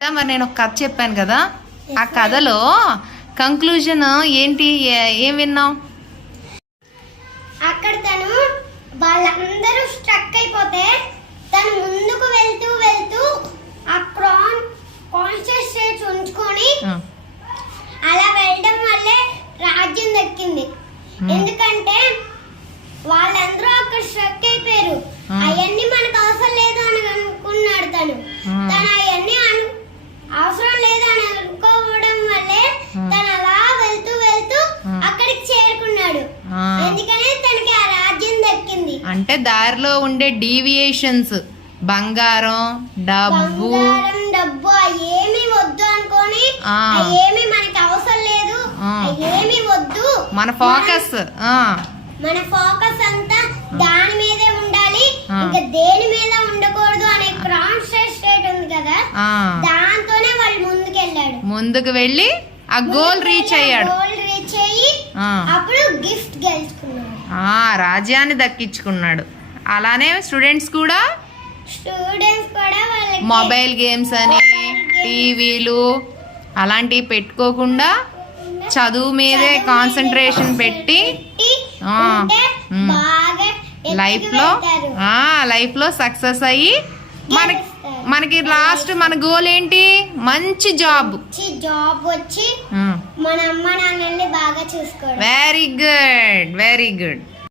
మరి నేను ఒక కథ చెప్పాను కదా, ఆ కథలో కంక్లూజన్ ఏంటి? ఏం విన్నావు? అక్కడ తను వాళ్ళందరూ స్ట్రక్ అయిపోతే తను ముందుకు వెళ్తూ వెళ్తూ ఆ కాన్సన్ట్రేట్ ఉంచుకొని అలా వెళ్ళడం వల్లే రాజ్యం దక్కింది. ఎందుకంటే వాళ్ళందరూ అక్కడ స్ట్రక్ అయిపోయారు. అవన్నీ మనకు అవసరం లేదు అని అనుకున్నాడు. తను అవన్నీ అవసరం లేదు అని అనుకోవడం వల్లే తను అలా వెళ్తూ వెళ్తూ అక్కడికి చేరుకున్నాడు. అందుకనే తనకి ఆ రాజ్యం దక్కింది. అంటే దారిలో ఉండే డీవియేషన్స్, బంగారం, డబ్బు ఏమి వద్దు అనుకొని ఏమి మనకి అవసరం లేదు, ఏమి వద్దు. మన ఫోకస్ అంతా దాని మీదే ఉండాలి, ఇంకా దేని మీద ఉండకూడదు అనే కాన్సన్ట్రేట్ ఉంది కదా, దాంతోనే వాళ్ళు ముందుకు వెళ్ళి ఆ గోల్ రీచ్ అయ్యాడు. అప్పుడు గిఫ్ట్ గెలుచుకున్నాడు, రాజ్యాన్ని దక్కించుకున్నాడు. అలానే స్టూడెంట్స్ కూడా మొబైల్ గేమ్స్ అని, టీవీలు అలాంటివి పెట్టుకోకుండా చదువు మీదే కాన్సన్ట్రేషన్ పెట్టి లైఫ్ లో సక్సెస్ అయ్యి మనకి లాస్ట్ మన గోల్ ఏంటి? మంచి జాబ్ వచ్చి మన అమ్మ నాన్నల్ని బాగా చూసుకోవడం. Very good.